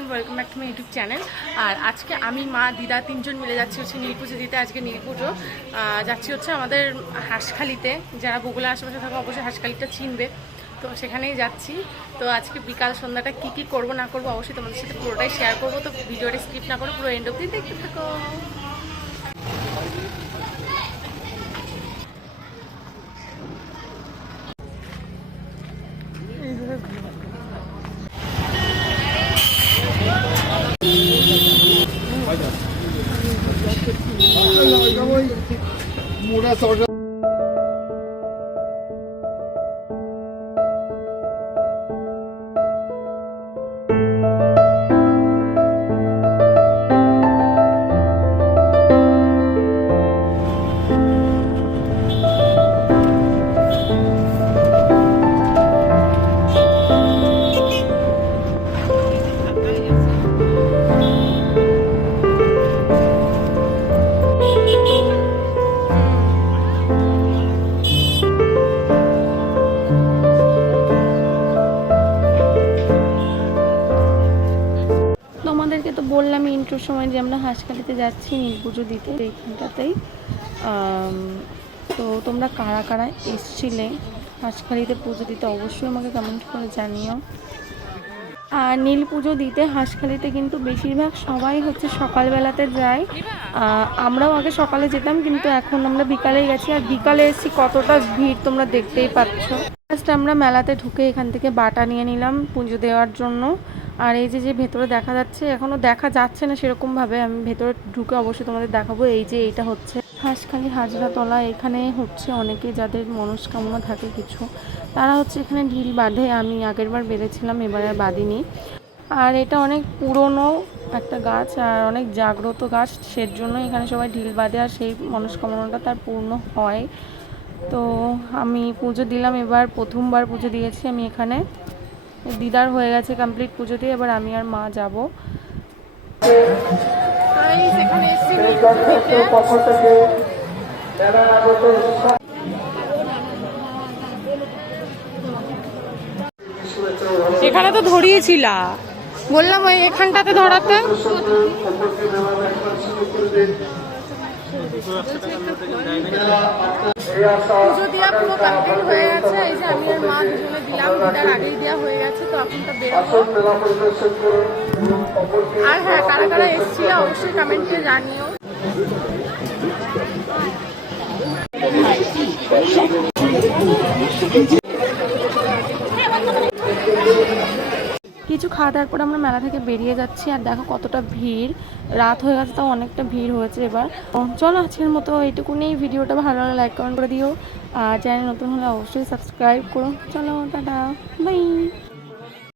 And welcome back to my YouTube channel. আর আজকে আমি মা দিদা তিনজন মিলে যাচ্ছি হচ্ছে নীল পুজো দিতে। আজকে নীল পুজো যাচ্ছি হচ্ছে আমাদের হাঁসখালিতে। যারা বগুড়ার আশেপাশে থাকো অবশ্যই হাঁসখালিটা চিনবে, তো সেখানেই যাচ্ছি। তো আজকে বিকাল সন্ধ্যাটা কী কী করবো না করবো অবশ্যই তোমাদের সাথে পুরোটাই শেয়ার করবো। তো ভিডিওটা স্কিপ না করে পুরো এন্ড অবধি দেখতে থাকো। মোড়া সরকার তোমাদেরকে তো বললাম ইন্ট্রোর সময় যে আমরা হাঁসখালিতে যাচ্ছি নীল পুজো দিতে, এইখানটাতেই। তো তোমরা কারা কারা এসছিলে হাঁসখালিতে পুজো দিতে অবশ্যই আমাকে কমেন্ট করে জানিও। আর নীল পুজো দিতে হাঁসখালিতে কিন্তু বেশিরভাগ সবাই হচ্ছে সকালবেলাতে যায়। আমরাও আগে সকালে যেতাম, কিন্তু এখন আমরা বিকালে গেছি। আর বিকালে এসেছি, কতটা ভিড় তোমরা দেখতেই পাচ্ছ। ফার্স্ট আমরা মেলাতে ঢুকে এখান থেকে বাটা নিয়ে নিলাম পুজো দেওয়ার জন্য। আর এই যে ভেতরে দেখা যাচ্ছে, এখনও দেখা যাচ্ছে না সেরকমভাবে, আমি ভেতরে ঢুকে অবশ্যই তোমাদের দেখাবো। এই যে এইটা হচ্ছে হাঁসখালি হাজরাতলা। এখানে হচ্ছে অনেকে যাদের মনস্কামনা থাকে কিছু, তারা হচ্ছে এখানে ঢিল বাঁধে। আমি আগেরবার বেঁধেছিলাম, এবার আর বাঁধিনি। আর এটা অনেক পুরনো একটা গাছ আর অনেক জাগ্রত গাছ, সের জন্য এখানে সবাই ঢিল বাঁধে আর সেই মনস্কামনাটা তার পূর্ণ হয়। তো আমি পুজো দিলাম, এবার প্রথমবার পুজো দিয়েছি আমি এখানে। দিদার হয়ে গেছে কমপ্লিট পুজো দিয়ে, এবার আমি আর মা যাব। এখানে তো ধরিয়েছিল, বললাম ওই এখানটাতে ধরাতে। পুজো দেওয়া পুরো কমপ্লিট হয়ে গেছে। এই যে আমি আর মা দুজনে দিলাম, দিদার আগেই দেওয়া হয়ে গেছে। তো এখন তো বেরোবো। আর হ্যাঁ, কারা কারা এসেছিল অবশ্যই কমেন্টে জানিও। কিছু খাওয়া দাওয়ার পর আমরা মেলা থেকে বেরিয়ে যাচ্ছি। আর দেখো কতটা ভিড়, রাত হয়ে গেছে, তাও অনেকটা ভিড় হয়েছে। এবার চলো আজকের মতো এইটুকুনি। ভিডিওটা ভালো লাগলে লাইক কমেন্ট করে দিও, আর চ্যানেল নতুন হলে অবশ্যই সাবস্ক্রাইব করো। চলো টাটা, বাই।